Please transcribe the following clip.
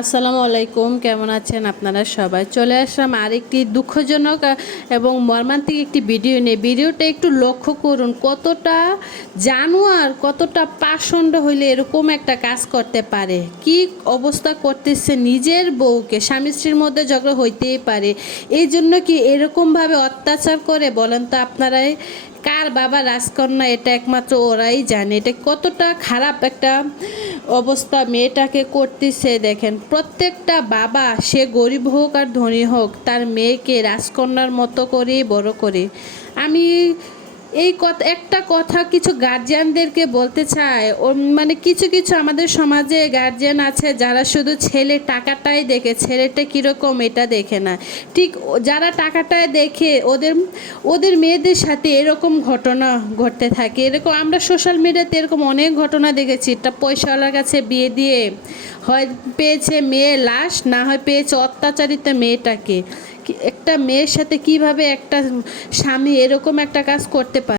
আসসালামু আলাইকুম, কেমন আছেন আপনারা সবাই? চলে আসলাম আরেকটি দুঃখজনক এবং মর্মান্তিক একটি ভিডিও নিয়ে। ভিডিওটা একটু লক্ষ্য করুন, কতটা জানোয়ার, কতটা পাষণ্ড হইলে এরকম একটা কাজ করতে পারে। কি অবস্থা করতেছে নিজের বউকে, স্বামী স্ত্রীর মধ্যে ঝগড়া হইতেই পারে, এই জন্য কি এরকমভাবে অত্যাচার করে বলেন তো আপনারাই? কার বাবা রাজকন্যা এটা একমাত্র ওরাই জানে। এটা কতটা খারাপ একটা অবস্থা মেয়েটাকে করতেছে। দেখেন, প্রত্যেকটা বাবা, সে গরিব হোক আর ধনী হোক, তার মেয়েকে রাজকন্যার মতো করেই বড় করে। আমি এই কথা, একটা কথা কিছু গার্জিয়ানদেরকে বলতে চাই। মানে কিছু কিছু আমাদের সমাজে গার্জিয়ান আছে যারা শুধু ছেলে টাকাটাই দেখে, ছেলেটা কীরকম এটা দেখে না। ঠিক যারা টাকাটাই দেখে, ওদের ওদের মেয়েদের সাথে এরকম ঘটনা ঘটতে থাকে। এরকম আমরা সোশ্যাল মিডিয়াতে এরকম অনেক ঘটনা দেখেছি। একটা পয়সাওয়ালার কাছে বিয়ে দিয়ে হয় পেয়েছে মেয়ে লাশ, না হয় পেয়েছে অত্যাচারিত মেয়েটাকে। একটা মেয়ের সাথে কিভাবে একটা স্বামী এরকম একটা কাজ করতে পারে?